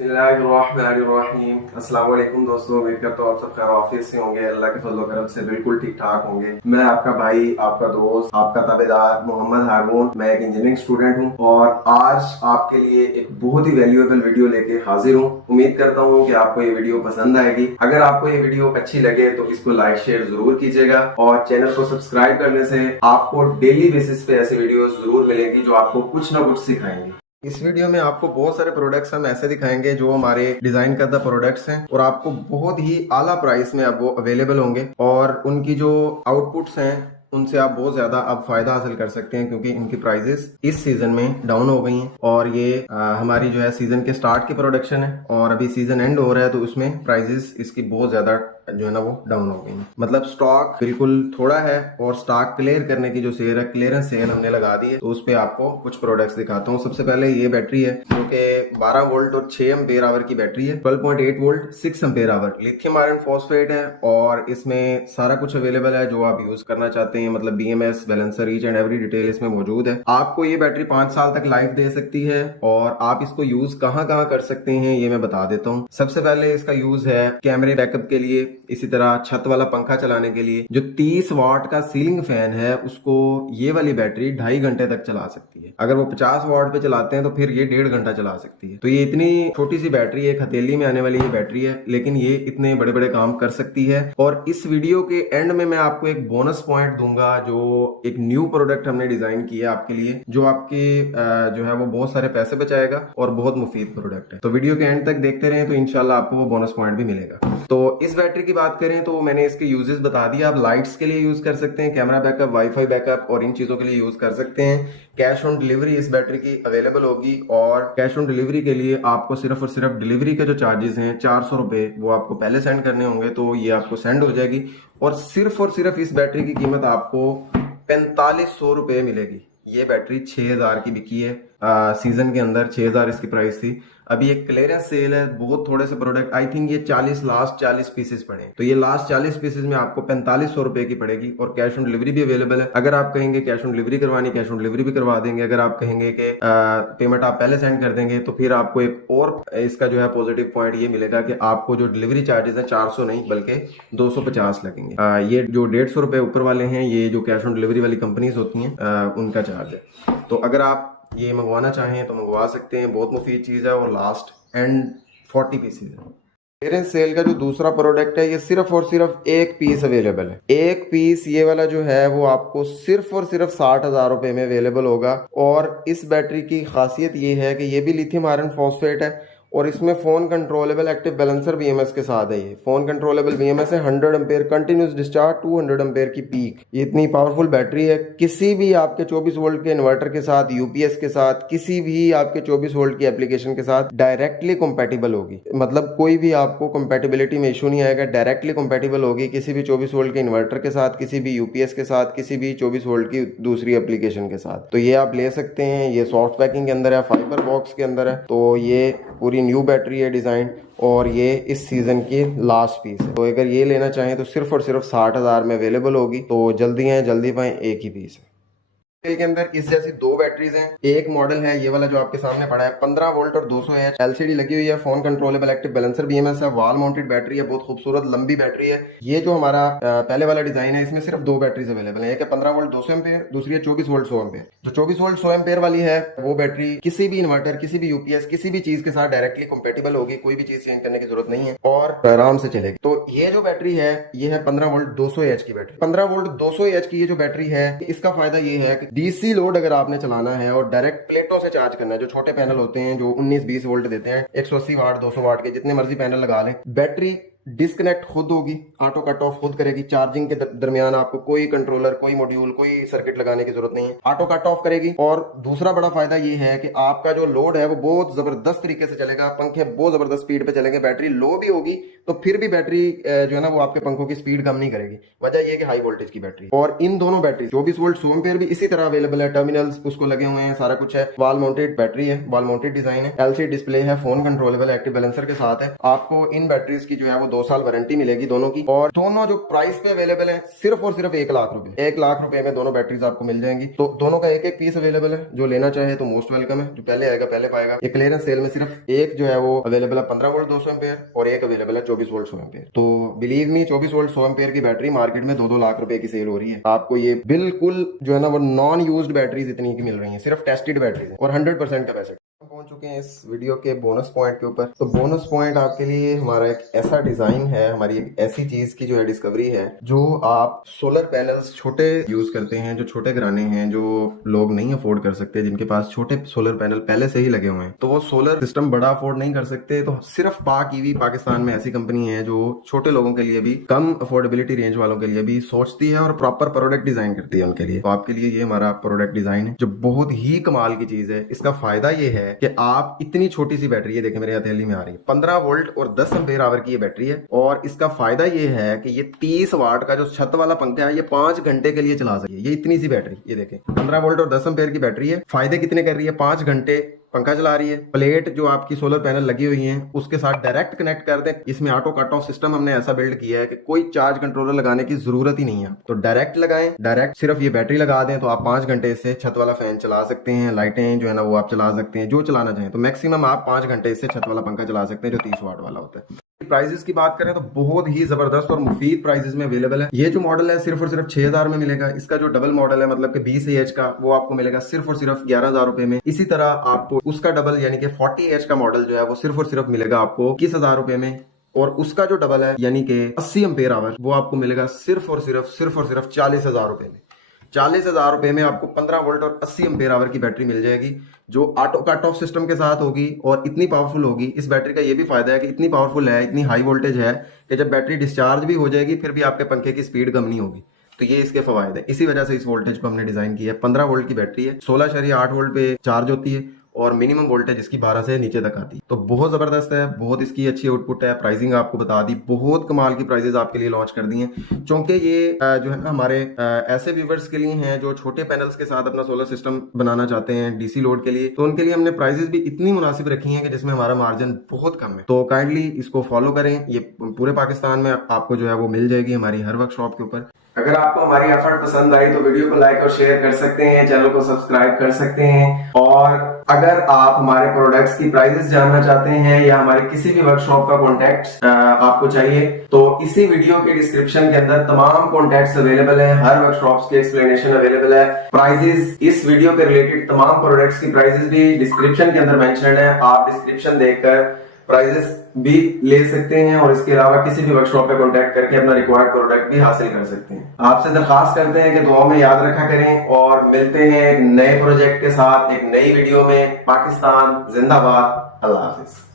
अस्सलाम वालेकुम दोस्तों, उम्मीद करता हूँ आप सब खैर ऑफिस से होंगे। अल्लाह के फजल करम से बिल्कुल ठीक ठाक होंगे। मैं आपका भाई, आपका दोस्त, आपका ताबेदार मोहम्मद हारून। मैं एक इंजीनियरिंग स्टूडेंट हूँ और आज आपके लिए एक बहुत ही वैल्यूएबल वीडियो लेके हाजिर हूँ। उम्मीद करता हूँ कि आपको ये वीडियो पसंद आएगी। अगर आपको ये वीडियो अच्छी लगे तो इसको लाइक शेयर जरूर कीजिएगा और चैनल को सब्सक्राइब करने से आपको डेली बेसिस पे ऐसी वीडियो जरूर मिलेंगी जो आपको कुछ ना कुछ सिखाएंगी। इस वीडियो में आपको बहुत सारे प्रोडक्ट्स हम ऐसे दिखाएंगे जो हमारे डिजाइन करदा प्रोडक्ट्स हैं और आपको बहुत ही आला प्राइस में अब वो अवेलेबल होंगे और उनकी जो आउटपुट्स हैं उनसे आप बहुत ज्यादा अब फायदा हासिल कर सकते हैं क्योंकि इनकी प्राइजेस इस सीजन में डाउन हो गई हैं और ये हमारी जो है सीजन के स्टार्ट की प्रोडक्शन है और अभी सीजन एंड हो रहा है तो उसमें प्राइजेस इसकी बहुत ज्यादा जो है ना वो डाउन हो गई है। मतलब स्टॉक बिल्कुल थोड़ा है और स्टॉक क्लियर करने की जो सेल है, क्लियरेंस सेल हमने लगा दी है। तो उस पे आपको कुछ प्रोडक्ट्स दिखाता हूँ। सबसे पहले ये बैटरी है जो कि 12 वोल्ट और 6 एम्पेयर आवर की बैटरी है। 12.8 volt 6 ampere hour lithium iron phosphate है और इसमें सारा कुछ अवेलेबल है जो आप यूज करना चाहते हैं। मतलब BMS balancer each and every detail इसमें मौजूद है। आपको ये बैटरी 5 साल तक लाइफ दे सकती है और आप इसको यूज कहाँ कहाँ कर सकते हैं ये मैं बता देता हूँ। सबसे पहले इसका यूज है कैमरे बैकअप के लिए, इसी तरह छत वाला पंखा चलाने के लिए। जो 30 वाट का सीलिंग फैन है उसको ये वाली बैटरी 2.5 घंटे तक चला सकती है। अगर वो 50 वाट पे चलाते हैं तो फिर ये 1.5 घंटा चला सकती है। तो ये इतनी छोटी सी बैटरी है, हथेली में आने वाली ये बैटरी है, लेकिन ये इतने बड़े बड़े काम कर सकती है। और इस वीडियो के एंड में मैं आपको एक बोनस पॉइंट दूंगा जो एक न्यू प्रोडक्ट हमने डिजाइन किया आपके लिए, जो आपके जो है वो बहुत सारे पैसे बचाएगा और बहुत मुफीद प्रोडक्ट है। तो वीडियो के एंड तक देखते रहें तो इंशाल्लाह आपको वो बोनस पॉइंट भी मिलेगा। तो इस बैटरी की बात करें तो मैंने इसके यूजेस बता दिया। आप लाइट्स के लिए यूज कर सकते हैं, कैमरा बैकअप, वाईफाई बैकअप और इन चीजों के लिए यूज कर सकते हैं। कैश ऑन डिलीवरी इस बैटरी की अवेलेबल होगी और कैश ऑन डिलीवरी के लिए आपको सिर्फ और सिर्फ डिलीवरी के जो चार्जेस हैं 400 रुपए वो आपको पहले सेंड करने होंगे, तो ये आपको सेंड हो जाएगी। और सिर्फ इस बैटरी की कीमत आपको 4500 रुपए मिलेगी। ये बैटरी 6000 की बिकी है सीजन के अंदर, 6000 इसकी प्राइस थी। अभी एक क्लियरेंस सेल है, बहुत थोड़े से प्रोडक्ट, आई थिंक ये लास्ट 40 पीसेस पड़े, तो ये लास्ट 40 पीसेस में आपको 4500 रुपए की पड़ेगी और कैश ऑन डिलीवरी भी अवेलेबल है। अगर आप कहेंगे कैश ऑन डिलीवरी करवानी, कैश ऑन डिलीवरी भी करवा देंगे। अगर आप कहेंगे कि पेमेंट आप पहले सेंड कर देंगे तो फिर आपको एक और इसका जो है पॉजिटिव पॉइंट ये मिलेगा कि आपको जो डिलीवरी चार्जेस है 400 नहीं बल्कि 250 लगेंगे। ये जो 150 रुपए ऊपर वाले हैं ये जो कैश ऑन डिलीवरी वाली कंपनीज होती हैं उनका चार्ज है। तो अगर आप ये मंगवाना चाहें तो मंगवा सकते हैं, बहुत मुफीद चीज़ है और लास्ट एंड 40 पीसेज है। क्लियरेंस सेल का जो दूसरा प्रोडक्ट है ये सिर्फ और सिर्फ एक पीस अवेलेबल है। एक पीस ये वाला जो है वो आपको सिर्फ और सिर्फ 60,000 रुपए में अवेलेबल होगा। और इस बैटरी की खासियत ये है कि ये भी लिथियम आयरन फॉस्फेट है और इसमें phone controllable active balancer BMS के साथ है। ये फोन कंट्रोलेबल BMS है, 100 एम्पेयर कंटिन्यूस डिस्चार्ज, 200 एम्पेयर की पीक। ये इतनी पावरफुल बैटरी है, किसी भी आपके 24 वोल्ट के इन्वर्टर के साथ, UPS के साथ, किसी भी आपके 24 वोल्ट की एप्लीकेशन के साथ डायरेक्टली कंपेटिबल होगी। मतलब कोई भी आपको कंपेटिबिलिटी में इशू नहीं आएगा, डायरेक्टली कंपेटिबल होगी किसी भी 24 वोल्ट के इन्वर्टर के साथ, किसी भी UPS के साथ, किसी भी 24 वोल्ट की दूसरी एप्लीकेशन के साथ। तो ये आप ले सकते हैं। ये सॉफ्ट पैकिंग के अंदर है, फाइबर बॉक्स के अंदर है। तो ये पूरी न्यू बैटरी है डिज़ाइन और ये इस सीज़न की लास्ट पीस है। तो अगर ये लेना चाहें तो सिर्फ और सिर्फ 60,000 में अवेलेबल होगी। तो जल्दी हैं, जल्दी पाएं, एक ही पीस है। के अंदर इस जैसी दो बैटरीज हैं। एक मॉडल है ये वाला जो आपके सामने पड़ा है, 15 वोल्ट और 200 एच LCD लगी हुई है, phone controllable active balancer BMS है, वॉल माउंटेड बैटरी है, बहुत खूबसूरत लंबी बैटरी है। ये जो हमारा पहले वाला डिजाइन है इसमें सिर्फ दो बैटरीज अवेलेबल है। एक है 15 वोल्ट 200 एम्पेयर, दूसरी है 24 वोल्ट 100 एम्पेयर। जो 24 वोल्ट 100 एम्पेयर वाली है वो बैटरी किसी भी इन्वर्टर, किसी भी UPS, किसी भी चीज के साथ डायरेक्टली कंपेटिबल होगी, कोई भी चीज चेंज करने की जरूरत नहीं है और आराम से चलेगी। तो ये जो बैटरी है ये है 15 वोल्ट 200 एच की बैटरी। 15 वोल्ट 200 एच की ये जो बैटरी है इसका फायदा ये है कि DC लोड अगर आपने चलाना है और डायरेक्ट प्लेटों से चार्ज करना है, जो छोटे पैनल होते हैं जो 19-20 वोल्ट देते हैं, 180 वाट 200 वाट के जितने मर्जी पैनल लगा लें, बैटरी डिस्कनेक्ट खुद होगी, ऑटो कट ऑफ खुद करेगी। चार्जिंग के दरमियान आपको कोई कंट्रोलर, कोई मॉड्यूल, कोई सर्किट लगाने की जरूरत नहीं है, ऑटो कट ऑफ करेगी। और दूसरा बड़ा फायदा ये है कि आपका जो लोड है वो बहुत जबरदस्त तरीके से चलेगा, पंखे बहुत जबरदस्त स्पीड पे चलेंगे। बैटरी लो भी होगी तो फिर भी बैटरी जो है ना वो आपके पंखों की स्पीड कम नहीं करेगी। वजह यह कि हाई वोल्टेज की बैटरी। और इन दोनों बैटरी 24 वोल्ट 100 एम्पेयर भी इसी तरह अवेलेबल है, टर्मिनल्स उसको लगे हुए हैं, सारा कुछ है। वॉल माउंटेड बैटरी है, वॉल माउंटेड डिजाइन है, LCD डिस्प्ले है, फोन कंट्रोलेबल एक्टिव बैलेंसर के साथ है। आपको इन बैटरीज की जो है वो 2 साल वारंटी मिलेगी दोनों की। और दोनों जो प्राइस पे अवेलेबल है सिर्फ और सिर्फ 1 लाख रुपए, 1 लाख रुपए में दोनों बैटरीज आपको मिल जाएंगी। तो दोनों का एक एक पीस अवेलेबल है, जो लेना चाहे तो मोस्ट वेलकम है। जो पहले आएगा पहले पाएगा। ये क्लियरेंस सेल में सिर्फ एक जो है वो अवेलेबल है 15 वोल्ट 200 एम्पेयर और एक अवेलेबल है 24 वोल्ट 100 एम्पेयर। तो बिलीव मी 24 वोल्ट 100 एम्पेयर की बैटरी मार्केट में 2-2 लाख रुपए की सेल हो रही है। आपको ये बिल्कुल जो है ना वो नॉन यूज्ड बैटरीज इतनी की मिल रही है, सिर्फ टेस्टेड बैटरीज है और 100% कैपेसिटी। पहुंच चुके हैं इस वीडियो के बोनस पॉइंट के ऊपर। तो बोनस पॉइंट आपके लिए हमारा एक ऐसा डिजाइन है, हमारी एक ऐसी चीज की जो है डिस्कवरी है, जो आप सोलर पैनल्स छोटे यूज करते हैं, जो छोटे घराने हैं, जो लोग नहीं अफोर्ड कर सकते, जिनके पास छोटे सोलर पैनल पहले से ही लगे हुए हैं, तो वो सोलर सिस्टम बड़ा अफोर्ड नहीं कर सकते। तो सिर्फ पाक ईवी पाकिस्तान में ऐसी कंपनी है जो छोटे लोगों के लिए भी, कम अफोर्डेबिलिटी रेंज वालों के लिए भी सोचती है और प्रॉपर प्रोडक्ट डिजाइन करती है उनके लिए। तो आपके लिए ये हमारा प्रोडक्ट डिजाइन है जो बहुत ही कमाल की चीज है। इसका फायदा ये है कि आप इतनी छोटी सी बैटरी है, देखें मेरे हथेली में आ रही है, 15 वोल्ट और 10 एम्पेयर आवर की ये बैटरी है। और इसका फायदा ये है कि ये 30 वाट का जो छत वाला पंखा है ये 5 घंटे के लिए चला सकती है। ये इतनी सी बैटरी, ये देखें 15 वोल्ट और 10 एम्पेयर की बैटरी है। फायदे कितने कर रही है? 5 घंटे पंखा चला रही है। प्लेट जो आपकी सोलर पैनल लगी हुई है उसके साथ डायरेक्ट कनेक्ट कर दे। इसमें ऑटो कट ऑफ सिस्टम हमने ऐसा बिल्ड किया है कि कोई चार्ज कंट्रोलर लगाने की जरूरत ही नहीं है। तो डायरेक्ट लगाएं, डायरेक्ट सिर्फ ये बैटरी लगा दें तो आप 5 घंटे इससे छत वाला फैन चला सकते हैं, लाइटें जो है ना वो आप चला सकते हैं, जो चलाना चाहें। तो मैक्सिमम आप 5 घंटे इससे छत वाला पंखा चला सकते हैं जो 30 वाट वाला होता है। प्राइजेस की बात करें तो बहुत ही जबरदस्त और मुफीद प्राइजेस में अवेलेबल है। ये जो मॉडल है सिर्फ और सिर्फ 6000 में मिलेगा। इसका जो डबल मॉडल है मतलब कि 20 एच का, वो आपको मिलेगा सिर्फ और सिर्फ 11000 रुपए में। इसी तरह आपको उसका डबल यानी कि 40 एच का मॉडल जो है वो सिर्फ और सिर्फ मिलेगा आपको 21000 रुपए में। और उसका जो डबल है यानी कि 80 एम्पेयर आवर, वो आपको मिलेगा सिर्फ और सिर्फ 40000 रुपए में। 40000 रुपए में आपको 15 वोल्ट और 80 एम्पेयर आवर की बैटरी मिल जाएगी, जो ऑटो कट ऑफ सिस्टम के साथ होगी और इतनी पावरफुल होगी। इस बैटरी का ये भी फायदा है कि इतनी पावरफुल है, इतनी हाई वोल्टेज है कि जब बैटरी डिस्चार्ज भी हो जाएगी फिर भी आपके पंखे की स्पीड कम नहीं होगी। तो ये इसके फवायद है। इसी वजह से इस वोल्टेज को हमने डिजाइन किया है। 15 वोल्ट की बैटरी है, 16.8 वोल्ट पे चार्ज होती है और मिनिमम वोल्टेज इसकी 12 से नीचे तक आती है। तो बहुत जबरदस्त है, बहुत इसकी अच्छी आउटपुट है। प्राइसिंग आपको बता दी, बहुत कमाल की प्राइजेस आपके लिए लॉन्च कर दी हैं, क्योंकि ये जो है ना हमारे ऐसे व्यूवर्स के लिए हैं जो छोटे पैनल्स के साथ अपना सोलर सिस्टम बनाना चाहते हैं डीसी लोड के लिए। तो उनके लिए हमने प्राइजेस भी इतनी मुनासिब रखी हैं कि जिसमें हमारा मार्जिन बहुत कम है। तो काइंडली इसको फॉलो करें। ये पूरे पाकिस्तान में आपको जो है वो मिल जाएगी हमारी हर वर्कशॉप के ऊपर। अगर आपको हमारी एफर्ट पसंद आई तो वीडियो को लाइक और शेयर कर सकते हैं, चैनल को सब्सक्राइब कर सकते हैं। और अगर आप हमारे प्रोडक्ट्स की प्राइसेस जानना चाहते हैं या हमारे किसी भी वर्कशॉप का कॉन्टैक्ट आपको चाहिए तो इसी वीडियो के डिस्क्रिप्शन के अंदर तमाम कॉन्टैक्ट्स अवेलेबल है, हर वर्कशॉप्स की एक्सप्लेनेशन अवेलेबल है। प्राइजेस, इस वीडियो के रिलेटेड तमाम प्रोडक्ट्स की प्राइजेस भी डिस्क्रिप्शन के अंदर मेंशन्ड है। आप डिस्क्रिप्शन देखकर प्राइजेस भी ले सकते हैं और इसके अलावा किसी भी वर्कशॉप पे कांटेक्ट करके अपना रिक्वायर्ड प्रोडक्ट भी हासिल कर सकते हैं। आपसे दरखास्त करते हैं कि दुआ में याद रखा करें और मिलते हैं एक नए प्रोजेक्ट के साथ एक नई वीडियो में। पाकिस्तान जिंदाबाद। अल्लाह हाफिज।